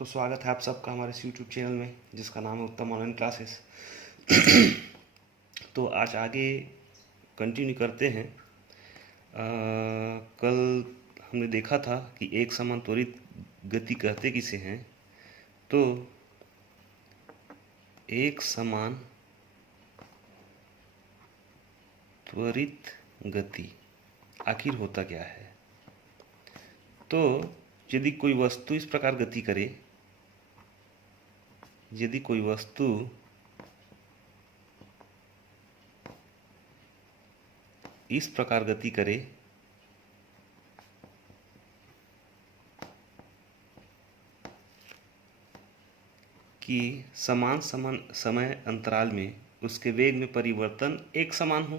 तो स्वागत है आप सबका हमारे इस यूट्यूब चैनल में जिसका नाम है उत्तम ऑनलाइन क्लासेस। तो आज आगे कंटिन्यू करते हैं। कल हमने देखा था कि एक समान त्वरित गति कहते किसे हैं। तो एक समान त्वरित गति आखिर होता क्या है। तो यदि कोई वस्तु इस प्रकार गति करे, यदि कोई वस्तु इस प्रकार गति करे कि समान समान समय अंतराल में उसके वेग में परिवर्तन एक समान हो,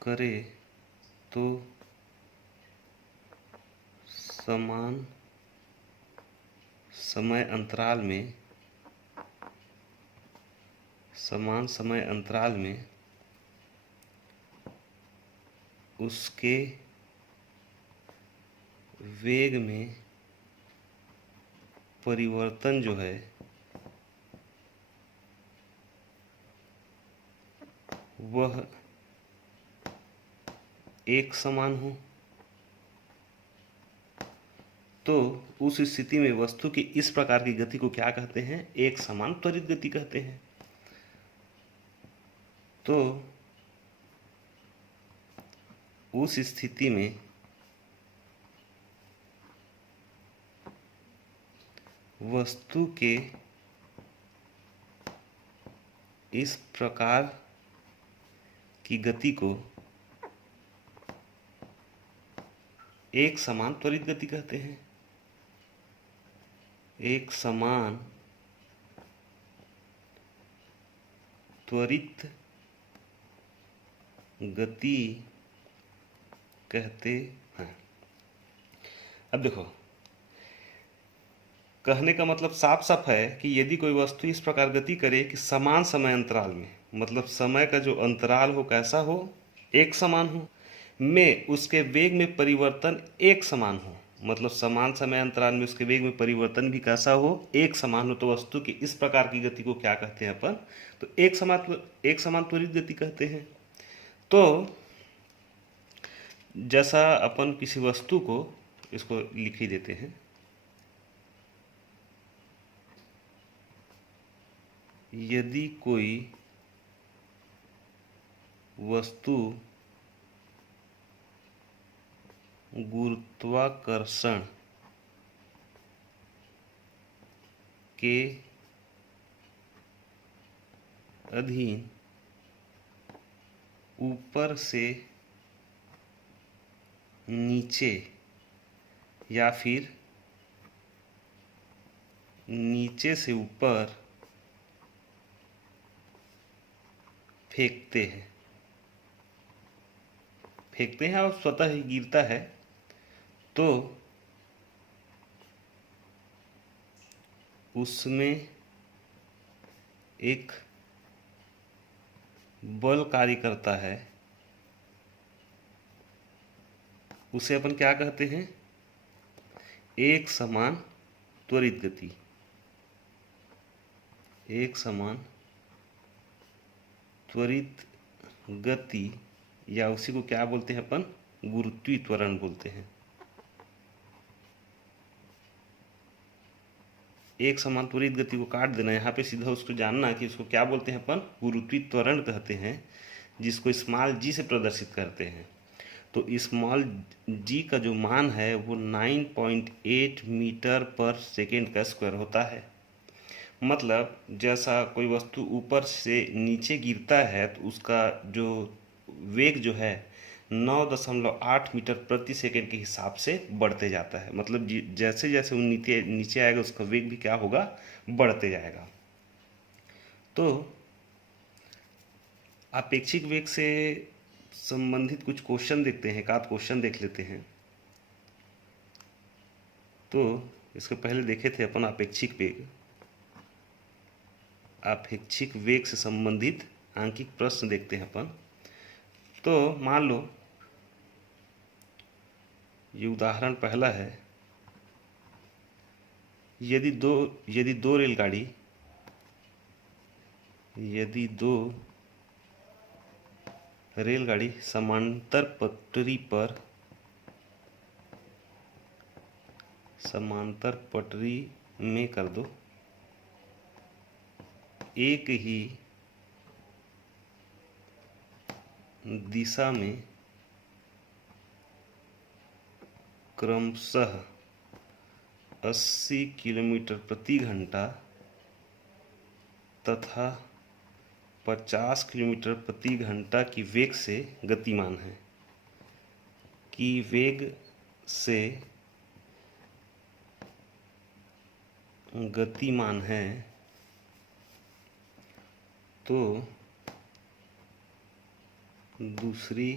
करे तो समान समय अंतराल में उसके वेग में परिवर्तन जो है वह एक समान हो। तो उस स्थिति में वस्तु की इस प्रकार की गति को क्या कहते हैं? एक समान त्वरित गति कहते हैं। तो उस स्थिति में वस्तु के इस प्रकार की गति को एक समान त्वरित गति कहते हैं। एक समान त्वरित गति कहते हैं। अब देखो, कहने का मतलब साफ साफ है कि यदि कोई वस्तु इस प्रकार गति करे कि समान समय अंतराल में, मतलब समय का जो अंतराल हो कैसा हो? एक समान हो, में उसके वेग में परिवर्तन एक समान हो, मतलब समान समय अंतराल में उसके वेग में परिवर्तन भी कैसा हो? एक समान हो। तो वस्तु की इस प्रकार की गति को क्या कहते हैं अपन? तो एक समान त्वरित गति कहते हैं। तो जैसा अपन किसी वस्तु को, इसको लिख ही देते हैं, यदि कोई वस्तु गुरुत्वाकर्षण के अधीन ऊपर से नीचे या फिर नीचे से ऊपर फेंकते हैं और स्वतः ही गिरता है, तो उसमें एक बल कार्य करता है। उसे अपन क्या कहते हैं? एक समान त्वरित गति। एक समान त्वरित गति, या उसी को क्या बोलते हैं अपन? गुरुत्वीय त्वरण बोलते हैं। एक समान त्वरित गति को काट देना, यहाँ पे सीधा उसको जानना कि उसको क्या बोलते हैं अपन? गुरुत्वीय त्वरण कहते हैं, जिसको स्मॉल जी से प्रदर्शित करते हैं। तो स्मॉल जी का जो मान है वो 9.8 मीटर पर सेकेंड का स्क्वायर होता है। मतलब जैसा कोई वस्तु ऊपर से नीचे गिरता है तो उसका जो वेग जो है 9.8 मीटर प्रति सेकेंड के हिसाब से बढ़ते जाता है। मतलब जैसे जैसे वो नीचे आएगा उसका वेग भी क्या होगा? बढ़ते जाएगा। तो अपेक्षिक वेग से संबंधित कुछ क्वेश्चन देखते हैं, एक आध क्वेश्चन देख लेते हैं। तो इसके पहले देखे थे अपन अपेक्षिक वेग से संबंधित आंकिक प्रश्न देखते हैं अपन। तो मान लो ये उदाहरण पहला है यदि दो रेलगाड़ी समांतर पटरी में कर दो, एक ही दिशा में क्रमशः 80 किलोमीटर प्रति घंटा तथा 50 किलोमीटर प्रति घंटा की वेग से गतिमान है, तो दूसरी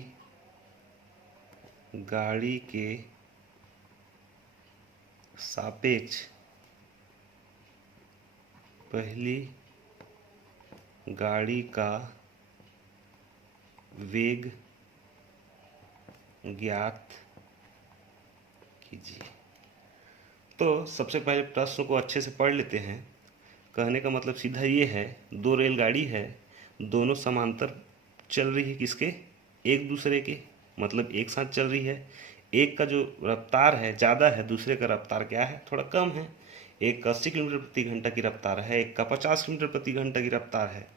गाड़ी के सापेक्ष पहली गाड़ी का वेग ज्ञात कीजिए। तो सबसे पहले प्रश्न को अच्छे से पढ़ लेते हैं। कहने का मतलब सीधा ये है, दो रेलगाड़ी है, दोनों समांतर चल रही है, किसके? एक दूसरे के, मतलब एक साथ चल रही है। एक का जो रफ्तार है ज़्यादा है, दूसरे का रफ्तार क्या है? थोड़ा कम है। एक का 80 किलोमीटर प्रति घंटा की रफ्तार है, एक का 50 किलोमीटर प्रति घंटा की रफ्तार है।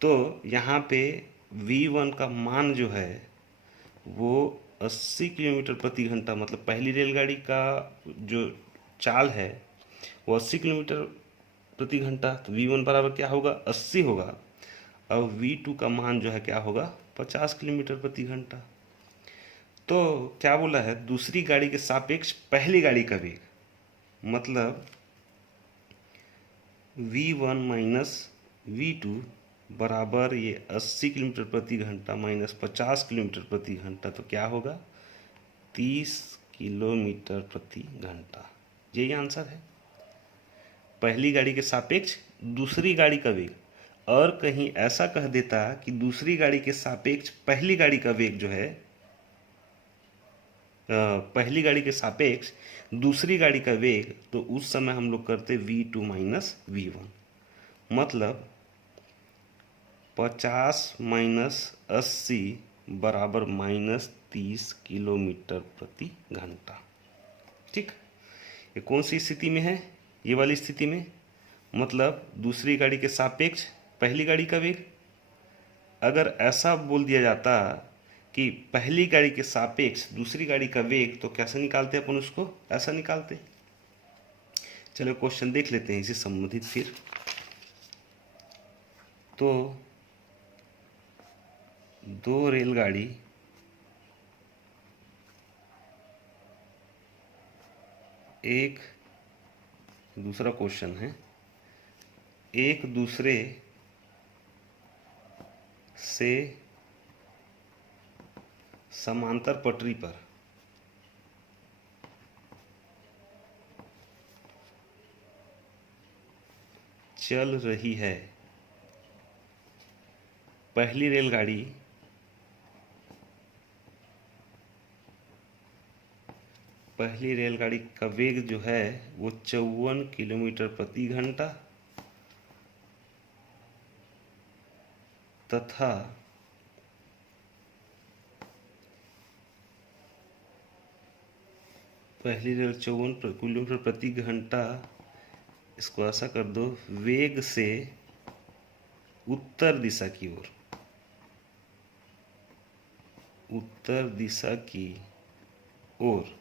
तो यहाँ पे v1 का मान जो है वो 80 किलोमीटर प्रति घंटा, मतलब पहली रेलगाड़ी का जो चाल है वो 80 किलोमीटर प्रति घंटा, तो v1 बराबर क्या होगा? 80 होगा। अब v2 का मान जो है क्या होगा? 50 किलोमीटर प्रति घंटा। तो क्या बोला है? दूसरी गाड़ी के सापेक्ष पहली गाड़ी का वेग, मतलब v1 माइनस v2 बराबर ये 80 किलोमीटर प्रति घंटा माइनस 50 किलोमीटर प्रति घंटा, तो क्या होगा? 30 किलोमीटर प्रति घंटा। यही आंसर है। पहली गाड़ी के सापेक्ष दूसरी गाड़ी का वेग, और कहीं ऐसा कह देता कि दूसरी गाड़ी के सापेक्ष पहली गाड़ी का वेग जो है, पहली गाड़ी के सापेक्ष दूसरी गाड़ी का वेग, तो उस समय हम लोग करते v2 माइनस v1, मतलब 50 माइनस 80 बराबर माइनस 30 किलोमीटर प्रति घंटा। ठीक, ये कौन सी स्थिति में है? ये वाली स्थिति में, मतलब दूसरी गाड़ी के सापेक्ष पहली गाड़ी का वेग। अगर ऐसा बोल दिया जाता कि पहली गाड़ी के सापेक्ष दूसरी गाड़ी का वेग, तो कैसे निकालते अपन उसको? ऐसा निकालते। चलो क्वेश्चन देख लेते हैं इसे संबंधित फिर। तो दो रेलगाड़ी एक दूसरा क्वेश्चन है, एक दूसरे से समांतर पटरी पर चल रही है। पहली रेलगाड़ी का वेग जो है वो 54 किलोमीटर प्रति घंटा तथा पहली रेल 54 किलोमीटर प्रति घंटा, इसको ऐसा कर दो, वेग से उत्तर दिशा की ओर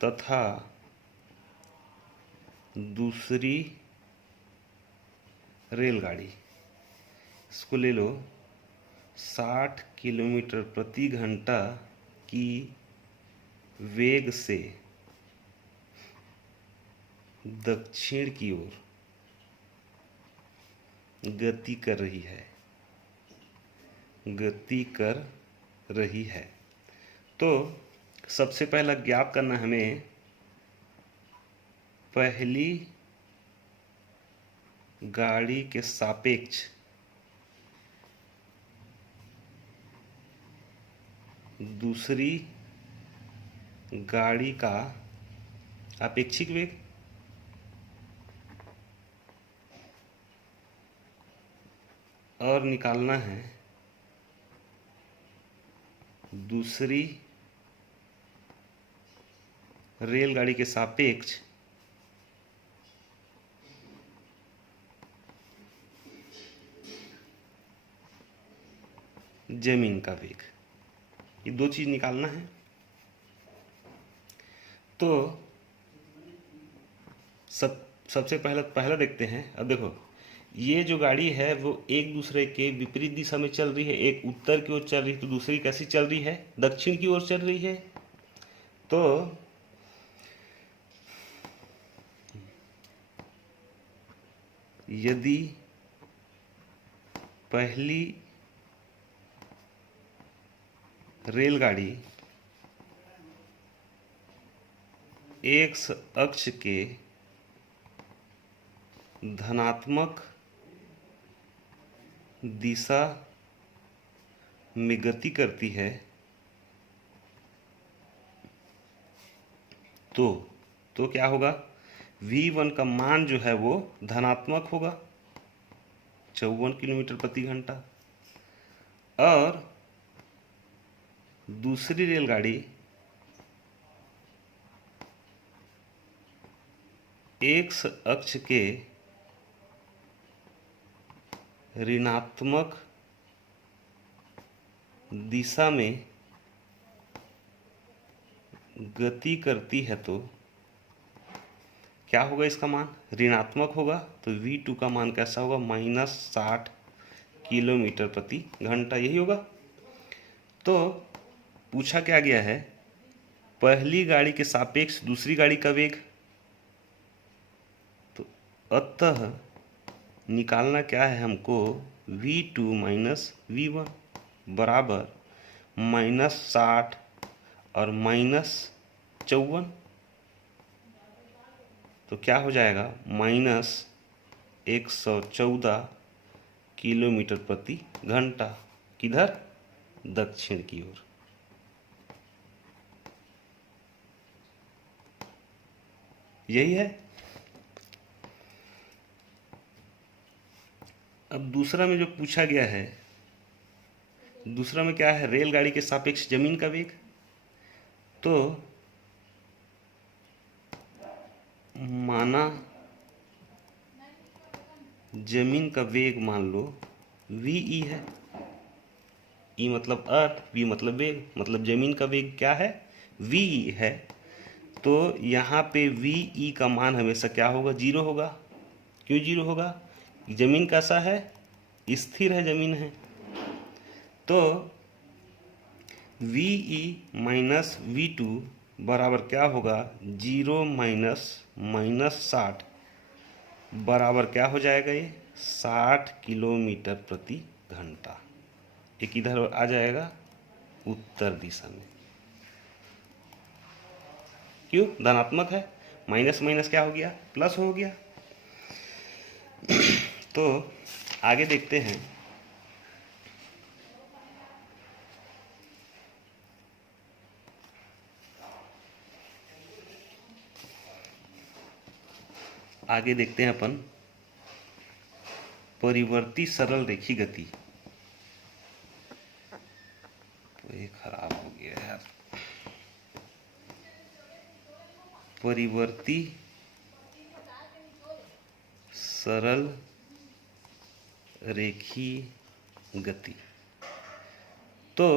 तथा दूसरी रेलगाड़ी, इसको ले लो, 60 किलोमीटर प्रति घंटा की वेग से दक्षिण की ओर गति कर रही है। तो सबसे पहला ज्ञात करना हमें पहली गाड़ी के सापेक्ष दूसरी गाड़ी का अपेक्षिक वेग, और निकालना है दूसरी रेलगाड़ी के सापेक्ष जमीन का वेग। ये दो चीज निकालना है। तो सबसे पहला देखते हैं। अब देखो, ये जो गाड़ी है वो एक दूसरे के विपरीत दिशा में चल रही है। एक उत्तर की ओर चल रही है तो दूसरी कैसी चल रही है, दक्षिण की ओर चल रही है। तो यदि पहली रेलगाड़ी एक्स अक्ष के धनात्मक दिशा में गति करती है तो क्या होगा, v1 का मान जो है वो धनात्मक होगा 54 किलोमीटर प्रति घंटा। और दूसरी रेलगाड़ी एक्स अक्ष के ऋणात्मक दिशा में गति करती है तो क्या होगा, इसका मान ऋणात्मक होगा। तो v2 का मान कैसा होगा, -60 किलोमीटर प्रति घंटा, यही होगा। तो पूछा क्या गया है, पहली गाड़ी के सापेक्ष दूसरी गाड़ी का वेग। तो अतः निकालना क्या है हमको, v2 माइनस v1 बराबर -60 और -54। तो क्या हो जाएगा, -114 किलोमीटर प्रति घंटा, किधर, दक्षिण की ओर। यही है। अब दूसरा में जो पूछा गया है, दूसरा में क्या है, रेलगाड़ी के सापेक्ष जमीन का वेग। तो माना जमीन का वेग मान लो वी है, ई मतलब अर्थ, वी मतलब वेग, मतलब जमीन का वेग क्या है, वी है। तो यहाँ पे वी ई का मान हमेशा क्या होगा, 0 होगा। क्यों 0 होगा, जमीन कैसा है, स्थिर है, जमीन है। तो वी ई माइनस v2 बराबर क्या होगा, 0 माइनस 60 बराबर क्या हो जाएगा, ये 60 किलोमीटर प्रति घंटा। एक इधर आ जाएगा उत्तर दिशा में। क्यों, धनात्मक है, माइनस माइनस क्या हो गया, प्लस हो गया। तो आगे देखते हैं। आगे देखते हैं अपन परिवर्ती सरल रेखी गति। तो ये खराब हो गया यार। परिवर्ती सरल रेखी गति। तो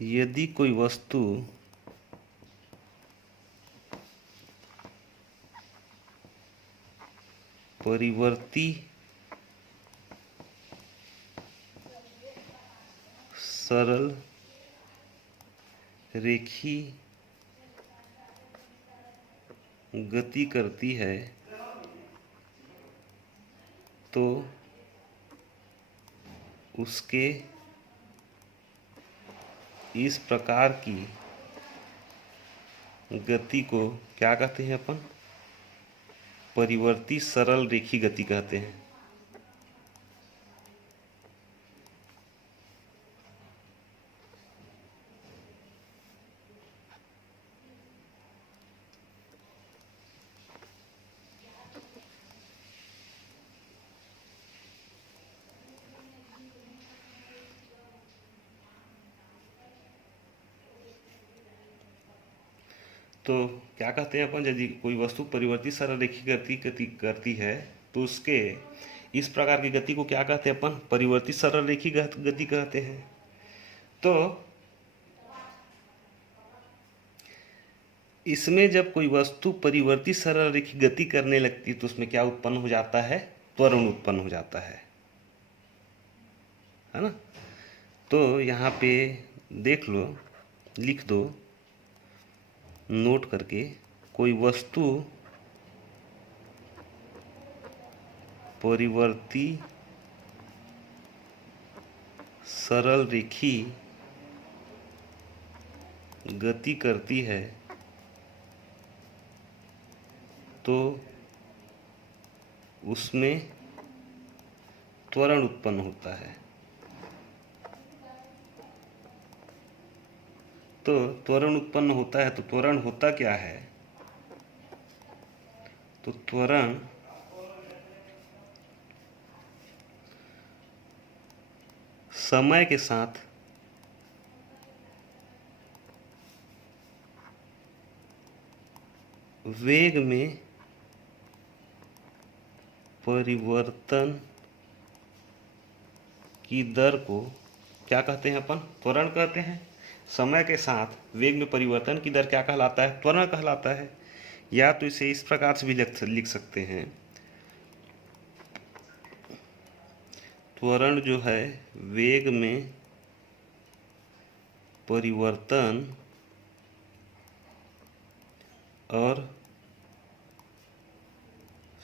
यदि कोई वस्तु परिवर्ती सरल रेखी गति करती है तो उसके इस प्रकार की गति को क्या कहते हैं अपन, परिवर्ती सरल रेखी गति कहते हैं। तो क्या कहते हैं अपन, यदि कोई वस्तु परिवर्ती सरल रेखी गति करती है तो उसके इस प्रकार की गति को क्या कहते हैं अपन, परिवर्ती सरल रेखी गति कहते हैं। तो इसमें जब कोई वस्तु परिवर्ती सरल रेखी गति करने लगती है तो उसमें क्या उत्पन्न हो जाता है, त्वरण उत्पन्न हो जाता है ना। तो यहाँ पे देख लो, लिख दो नोट करके, कोई वस्तु परिवर्ती सरल रेखी गति करती है तो उसमें त्वरण उत्पन्न होता है। तो त्वरण उत्पन्न होता है, तो त्वरण होता क्या है, तो त्वरण समय के साथ वेग में परिवर्तन की दर को क्या कहते हैं अपन, त्वरण कहते हैं। समय के साथ वेग में परिवर्तन की दर क्या कहलाता है, त्वरण कहलाता है। या तो इसे इस प्रकार से भी लिख सकते हैं, त्वरण जो है वेग में परिवर्तन और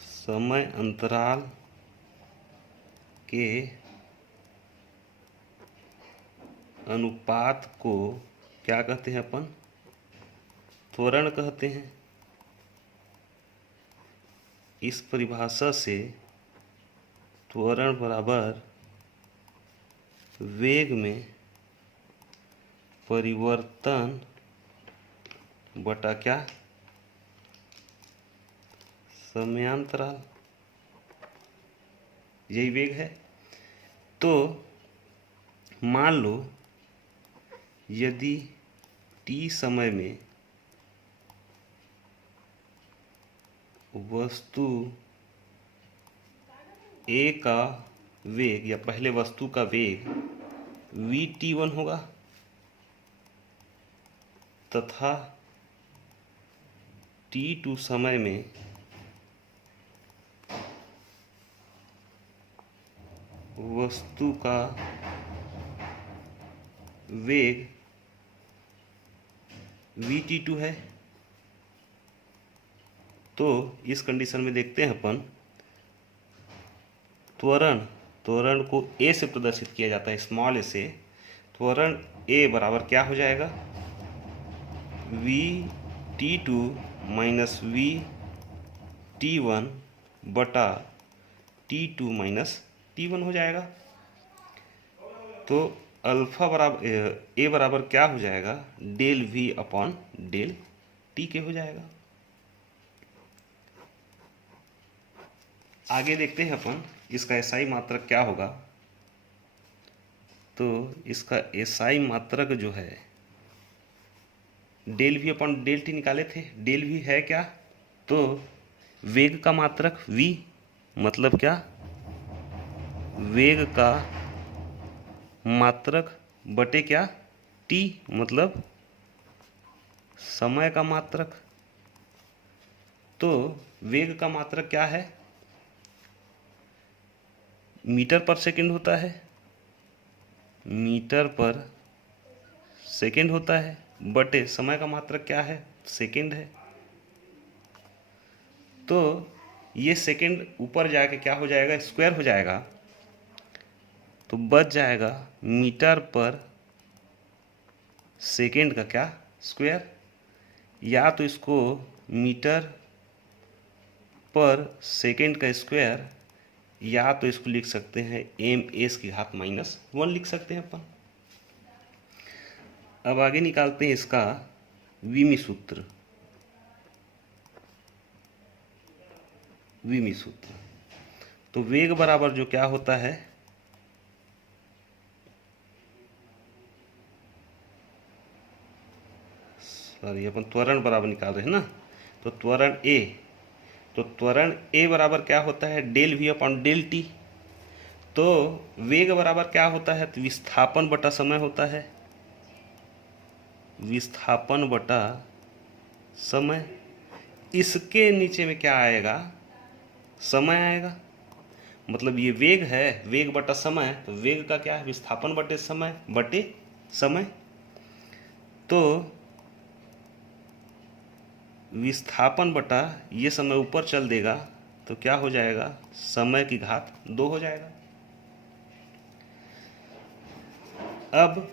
समय अंतराल के अनुपात को क्या कहते हैं अपन, त्वरण कहते हैं। इस परिभाषा से त्वरण बराबर वेग में परिवर्तन बटा क्या, समयांतराल, यही वेग है। तो मान लो यदि t समय में वस्तु a का वेग, या पहले वस्तु का वेग vt1 होगा तथा t2 समय में वस्तु का वेग vt2 है। तो इस कंडीशन में देखते हैं अपन, त्वरण को a से प्रदर्शित किया जाता है, स्मॉल a से। त्वरण a बराबर क्या हो जाएगा, vt2 माइनस vt1 बटा t2 माइनस t1 हो जाएगा। तो अल्फा बराबर a बराबर क्या हो जाएगा, del v upon del t के हो जाएगा। आगे देखते हैं अपन इसका एसआई मात्रक क्या होगा। तो इसका एसआई मात्रक जो है del v upon del t निकाले थे। डेल v है क्या, तो वेग का मात्रक v, मतलब क्या, वेग का मात्रक बटे क्या, t, मतलब समय का मात्रक। तो वेग का मात्रक क्या है, मीटर पर सेकंड होता है, मीटर पर सेकंड होता है, बटे समय का मात्रक क्या है, सेकंड है। तो ये सेकंड ऊपर जाके क्या हो जाएगा, स्क्वायर हो जाएगा। तो बच जाएगा मीटर पर सेकंड का क्या, स्क्वायर। या तो इसको मीटर पर सेकेंड का स्क्वायर, या तो इसको लिख सकते हैं ms की घात -1 लिख सकते हैं अपन। अब आगे निकालते हैं इसका विमी सूत्र। विमी सूत्र तो वेग बराबर जो क्या होता है, सॉरी अपन त्वरण बराबर निकाल रहे हैं ना, तो त्वरण a, तो त्वरण a बराबर क्या होता है, del v upon del t. तो वेग बराबर क्या होता है, तो विस्थापन बटा समय होता है, विस्थापन बटा समय। इसके नीचे में क्या आएगा, समय आएगा। मतलब ये वेग है, वेग बटा समय, तो वेग का क्या है, विस्थापन बटे समय। तो विस्थापन बटा ये समय ऊपर चल देगा, तो क्या हो जाएगा, समय की घात 2 हो जाएगा। अब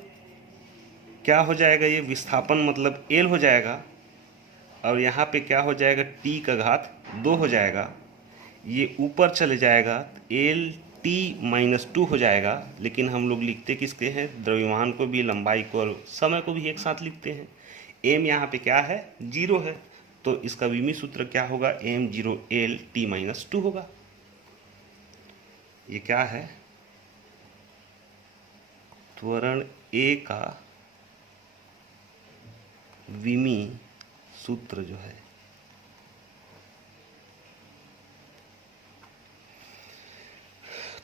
क्या हो जाएगा, ये विस्थापन मतलब L हो जाएगा, और यहाँ पे क्या हो जाएगा, T का घात 2 हो जाएगा। ये ऊपर चले जाएगा, LT-2 हो जाएगा। लेकिन हम लोग लिखते किसके हैं, द्रव्यमान को भी, लंबाई को और समय को भी एक साथ लिखते हैं। m यहाँ पे क्या है, 0 है, तो इसका विमी सूत्र क्या होगा, m0 LT-2 होगा। ये क्या है, त्वरण A का विमी सूत्र जो है।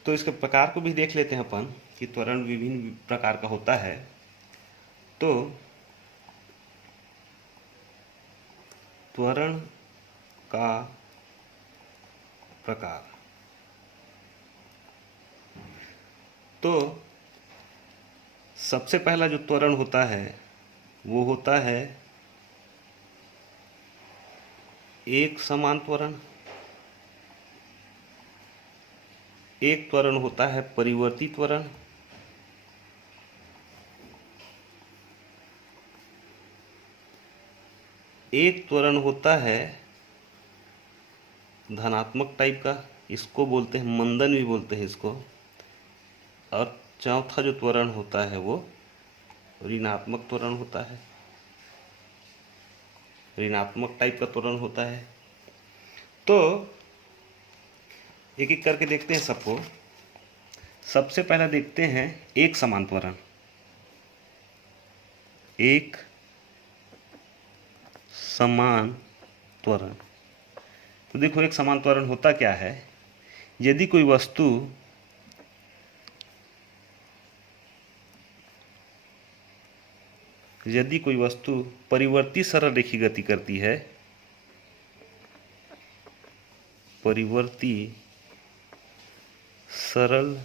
तो इसके प्रकार को भी देख लेते हैं अपन कि त्वरण विभिन्न प्रकार का होता है। तो त्वरण का प्रकार, तो सबसे पहला जो त्वरण होता है वो होता है एक समान त्वरण। एक त्वरण होता है परिवर्ती त्वरण। एक त्वरण होता है धनात्मक टाइप का, इसको बोलते हैं मंदन भी बोलते हैं इसको। और चौथा जो त्वरण होता है वो ऋणात्मक त्वरण होता है, ऋणात्मक टाइप का त्वरण होता है। तो एक एक करके देखते हैं सबको। सबसे पहला देखते हैं एक समान त्वरण। एक समान त्वरण, तो देखो एक समान त्वरण होता क्या है, यदि कोई वस्तु परिवर्ती सरल रेखी गति करती है, परिवर्ती सरल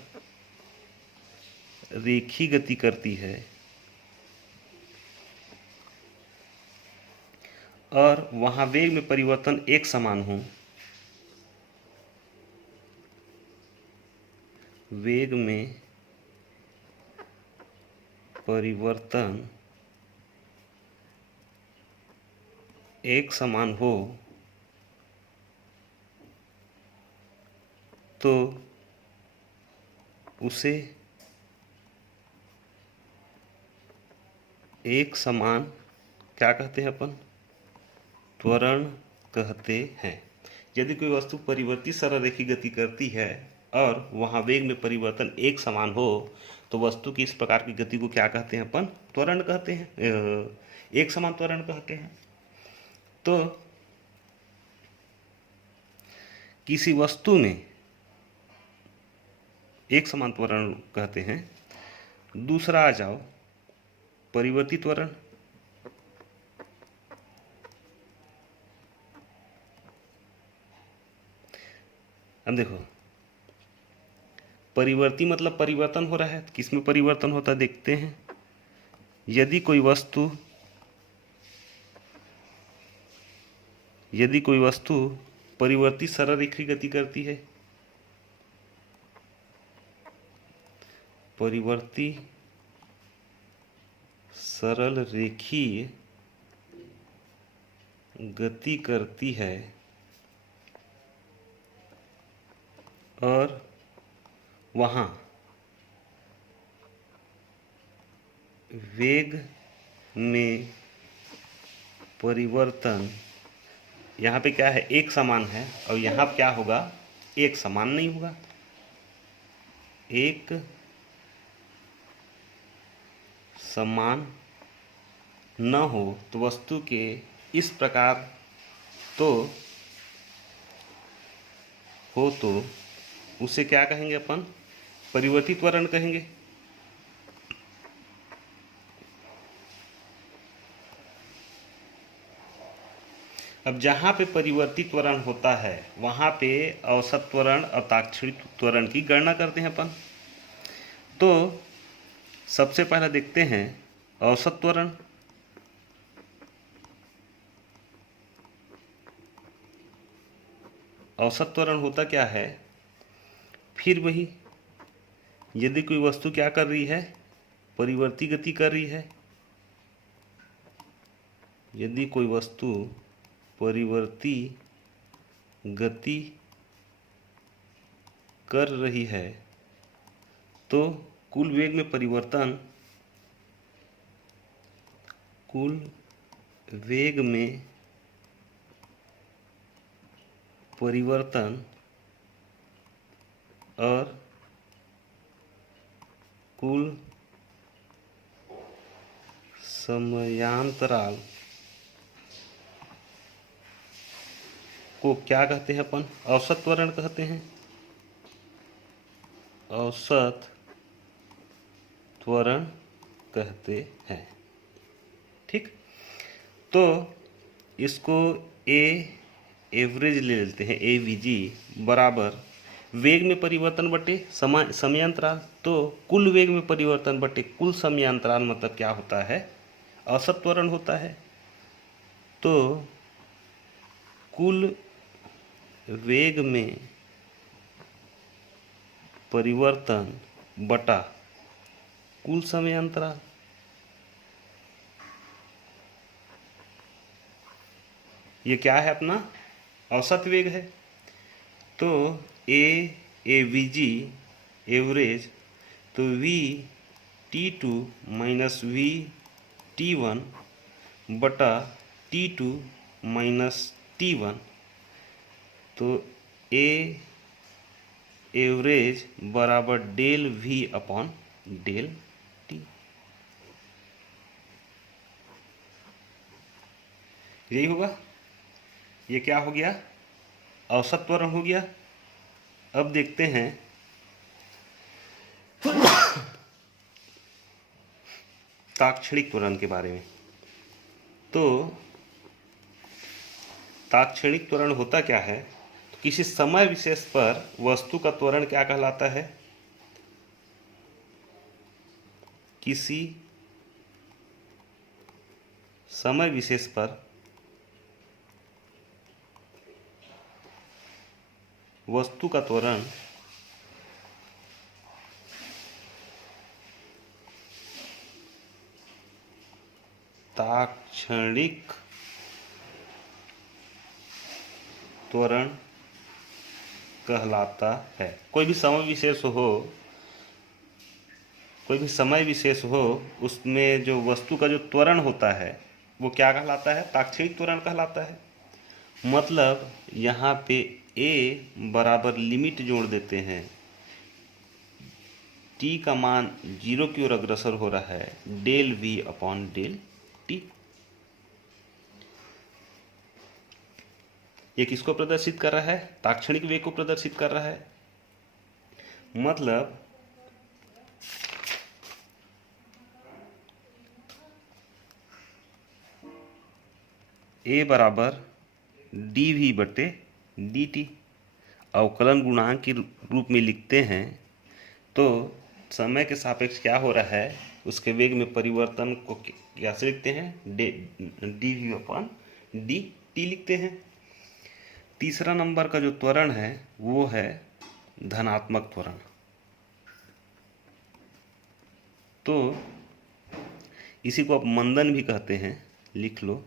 रेखी गति करती है, और वहां वेग में परिवर्तन एक समान हो, वेग में परिवर्तन एक समान हो, तो उसे एक समान क्या कहते हैं अपन, त्वरण कहते हैं। यदि कोई वस्तु परिवर्ती सरल रेखी गति करती है और वहां वेग में परिवर्तन एक समान हो, तो वस्तु की इस प्रकार की गति को क्या कहते हैं अपन, त्वरण कहते हैं, एक समान त्वरण कहते हैं। तो किसी वस्तु में एक समान त्वरण कहते हैं। दूसरा आ जाओ परिवर्ती त्वरण। अब देखो परिवर्ती मतलब परिवर्तन हो रहा है, किसमें परिवर्तन होता है देखते हैं। यदि कोई वस्तु परिवर्ती सरल रेखी गति करती है, परिवर्ती सरल रेखीय गति करती है, और वहाँ वेग में परिवर्तन, यहाँ पे क्या है, एक समान है, और यहाँ क्या होगा, एक समान नहीं होगा। एक समान न हो तो वस्तु के इस प्रकार तो हो तो उसे क्या कहेंगे अपन, परिवर्तित त्वरण कहेंगे। अब जहाँ पे परिवर्तित त्वरण होता है वहाँ पे औसत त्वरण और ताक्षणिक त्वरण की गणना करते हैं अपन। तो सबसे पहले देखते हैं औसत त्वरण। औसत त्वरण होता क्या है, फिर वही, यदि कोई वस्तु क्या कर रही है, परिवर्ती गति कर रही है, यदि कोई वस्तु परिवर्ती गति कर रही है तो कुल वेग में परिवर्तन, कुल वेग में परिवर्तन और कुल समयांतराल को क्या कहते हैं अपन, औसत त्वरण कहते हैं। औसत त्वरण कहते हैं, ठीक। तो इसको एवरेज ले लेते हैं, AVG बराबर वेग में परिवर्तन बटे समयांतराल। तो कुल वेग में परिवर्तन बटे कुल समयांतराल मतलब क्या होता है, औसत त्वरण होता है। तो कुल वेग में परिवर्तन बटा कुल समयांतराल, ये क्या है अपना, औसत वेग है। तो AVG एवरेज, तो VT2 माइनस VT1 बटा T2 माइनस T1। तो A एवरेज बराबर del V upon del T। यही होगा, ये क्या हो गया, औसत त्वरण हो गया। अब देखते हैं ताक्षणिक त्वरण के बारे में। तो ताक्षणिक त्वरण होता क्या है, तो किसी समय विशेष पर वस्तु का त्वरण क्या कहलाता है, किसी समय विशेष पर वस्तु का त्वरण ताक्षणिक त्वरण कहलाता है। कोई भी समय विशेष हो, कोई भी समय विशेष हो, उसमें जो वस्तु का जो त्वरण होता है वो क्या कहलाता है, ताक्षणिक त्वरण कहलाता है। मतलब यहाँ पे A बराबर लिमिट जोड़ देते हैं, T का मान 0 की ओर अग्रसर हो रहा है, del V upon del T। ये किसको प्रदर्शित कर रहा है, ताक्षणिक वेग को प्रदर्शित कर रहा है। मतलब A बराबर dV बटे dt, अवकलन गुणांक के रूप में लिखते हैं। तो समय के सापेक्ष क्या हो रहा है, उसके वेग में परिवर्तन को कैसे लिखते हैं, dV अपॉन dt लिखते हैं। तीसरा नंबर का जो त्वरण है वो है धनात्मक त्वरण। तो इसी को आप मंदन भी कहते हैं, लिख लो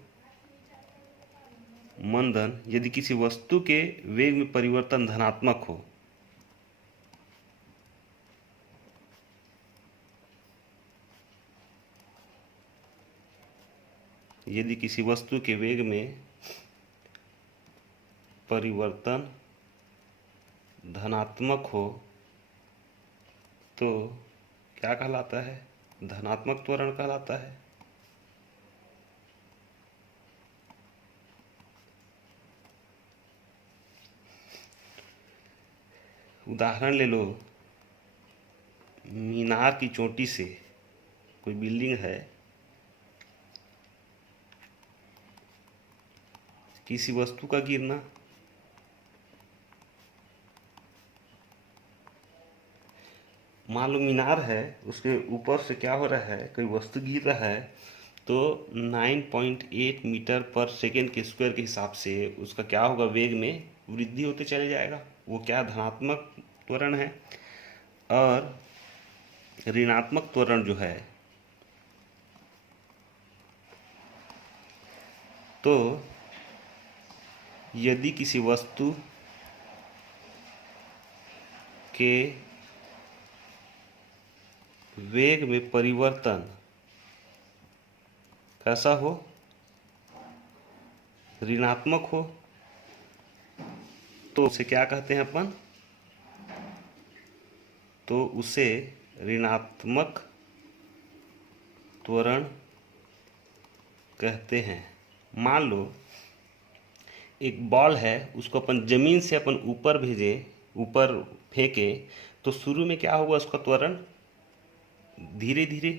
मंदन। यदि किसी वस्तु के वेग में परिवर्तन धनात्मक हो यदि किसी वस्तु के वेग में परिवर्तन धनात्मक हो तो क्या कहलाता है? धनात्मक त्वरण कहलाता है। उदाहरण ले लो, मीनार की चोटी से कोई बिल्डिंग है, किसी वस्तु का गिरना, मान लो मीनार है, उसके ऊपर से क्या हो रहा है, कोई वस्तु गिर रहा है, तो 9.8 मीटर पर सेकेंड के स्क्वायर के हिसाब से उसका क्या होगा, वेग में वृद्धि होते चले जाएगा। वो क्या धनात्मक त्वरण है। और ऋणात्मक त्वरण जो है, तो यदि किसी वस्तु के वेग में परिवर्तन कैसा हो, ऋणात्मक हो, तो उसे क्या कहते हैं अपन? तो उसे ऋणात्मक त्वरण कहते हैं। मान लो एक बॉल है, उसको अपन जमीन से अपन ऊपर भेजे, ऊपर फेंके, तो शुरू में क्या होगा, उसका त्वरण धीरे धीरे,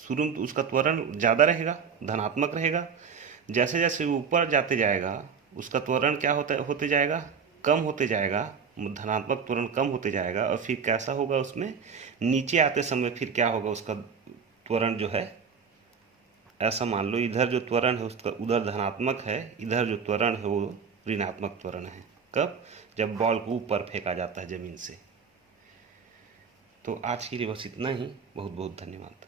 शुरू में उसका त्वरण ज़्यादा रहेगा, धनात्मक रहेगा। जैसे जैसे ऊपर जाते जाएगा उसका त्वरण क्या होते जाएगा, कम होते जाएगा, धनात्मक त्वरण कम होते जाएगा। और फिर कैसा होगा, उसमें नीचे आते समय फिर क्या होगा, उसका त्वरण जो है, ऐसा मान लो इधर जो त्वरण है उसका उधर धनात्मक है, इधर जो त्वरण है वो ऋणात्मक त्वरण है। कब? जब बॉल को ऊपर फेंका जाता है ज़मीन से। तो आज के लिए बस इतना ही। बहुत बहुत धन्यवाद।